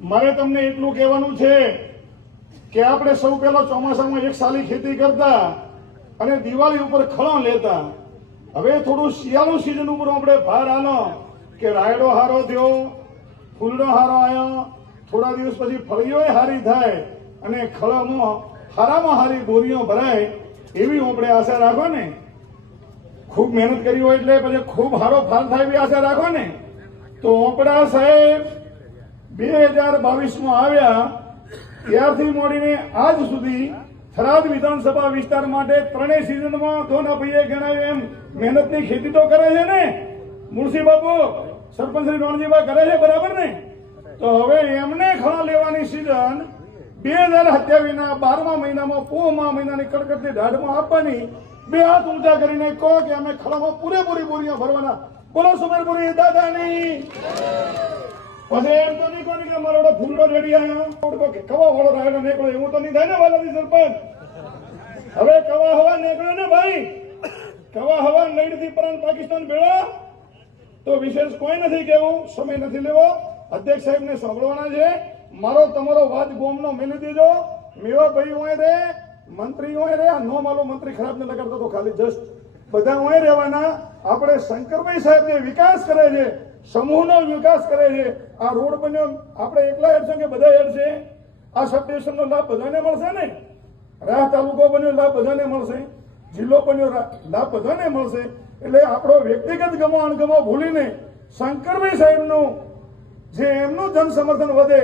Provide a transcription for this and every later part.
મારે તમને એટલું કહેવાનું છે કે આપણે સૌ પહેલા ચોમાસામાં એક સાલી ખેતી કરતા અને દિવાળી ઉપર ખળો લેતા. હવે થોડું શિયાળુ સિઝન ઉપર આપણે ભાર આલો કે રાયડો હારો થયો, ફૂલડો હારો આવ્યો, થોડા દિવસ પછી ફળીઓ હારી થાય અને ખળામાં હારામાં હારી બોરીઓ ભરાય એવી આપણે આશા રાખો ને. ખૂબ મહેનત કરી હોય એટલે પછી ખૂબ સારો ફાલ થાય એવી આશા રાખો ને. તો ઓપડા સાહેબ 2022માં આવ્યા ત્યારથી મોડીને આજ સુધી થરાદ વિધાનસભા વિસ્તાર માટે ત્રણેય સિઝનમાં ધોનાભાઈએ ગણાવ્યું એમ મહેનતની ખેતી તો કરે છે ને. મુળસી બાપુ, સરપંચ શ્રી રણજીભાઈ કરે છે બરાબર ને. તો હવે એમને ખળા લેવાની સિઝન 2027ના 12મા મહિનામાં પોહમાં મહિનાની કડકડતી ઢાઢમાં આપવાની. બે હાથ ઊંચા કરીને કહો કે અમે ખળામાં પૂરેપૂરી બોરીઓ ભરવાના. બોલો સુમેરપુરી દાદાની. પછી એમ તો નહીં કોને કે મારો ફૂલડો રેડી આવ્યો કે કવા વાળો રાયડો નીકળો એવું તો નહીં થાય ને વાલાજી સરપંચ. હવે કવા હવા નીકળે ને ભાઈ, કવા હવા લઈડથી પરંતુ પાકિસ્તાન ભેળો તો વિશેષ કોઈ નથી કેવું, સમય નથી લેવો. અધ્યક્ષ સાહેબ ને સાંભળવાના છે. મારો તમારો વાત ગોમનો મેલી દેજો. મેવાભાઈ હોય રે, મંત્રી હોય રે, નો માલો મંત્રી ખરાબ ન કરતો તો ખાલી જસ્ટ બધા હોય રહેવાના. આપણે શંકરભાઈ સાહેબ જે વિકાસ કરે છે, સમૂહનો વિકાસ કરે છે. આ રોડ બન્યો આપણે એકલા હેડ છે કે બધા હેડ છે? આ સબસ્ટેશનનો લાભ બધાને મળશે ને. રાહ તાલુકો બન્યો લાભ બધાને મળશે, જિલ્લો બન્યો લાભ બધાને મળશે. એટલે આપણો વ્યક્તિગત ગમો અણગમો ભૂલીને શંકરભાઈ સાહેબનું જે એમનું જન સમર્થન વધે,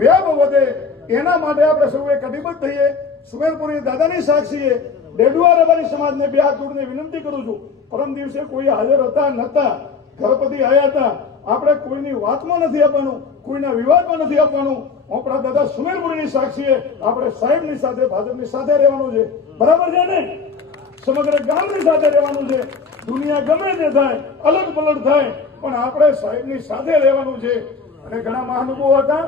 વ્યાપ વધે, એના માટે આપણે સૌએ કટિબદ્ધ થઈએ. સુમેરપુરી દાદાની સાક્ષીએ ડેડુઆ રબારી સમાજને બે હાથ જોડીને વિનંતી કરું છું. પરમ દિવસે કોઈ હાજર હતા નતા, ગણપતિ આવ્યા હતા. આપણે કોઈની વાતમાં નથી આપવાનું, કોઈના વિવાદમાં નથી આપવાનું. આપણા દાદા સુમેરપુરીની સાક્ષીએ આપણે સાહેબની સાથે, ભાજપની સાથે રહેવાનું છે. બરાબર છે ને? સમગ્ર ગામની સાથે રહેવાનું છે. દુનિયા ગમે તે થાય, અલગ પલટ થાય, પણ આપણે સાહેબની સાથે રહેવાનું છે. અને ઘણા મહાનુભાવો હતા,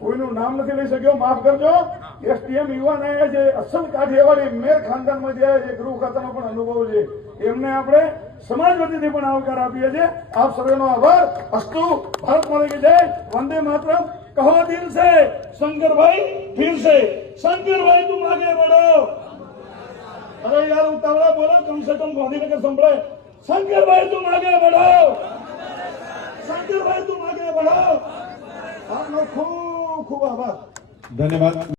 કોઈનું નામ નથી લઈ શક્યો, માફ કરજો. એસટીએમ યુવાન આવ્યા છે, અસલ કાઠિયાવાડી મેર ખાનદાનમાં જે આવ્યા છે, ગૃહ ખાતાનો પણ અનુભવ છે. એમને આપણે સમાજ વતીથી પણ આવકાર આપીએ છીએ. આપ સર્વેનો આભાર. અસ્તુ. ભારત માતા કી જય. વંદે માતરમ. કહો દિલ સે શંકરભાઈ ફિર સે. શંકરભાઈ તુમ આગે बढ़ो. અરે યાર ઉતાવળા બોલો, કમ સે કમ ગાંધીનગર સંભળાય. શંકરભાઈ તુમ આગે बढ़ो. શંકરભાઈ તુમ આગે बढ़ो. આપનો ખૂબ ખૂબ આભાર. ધન્યવાદ.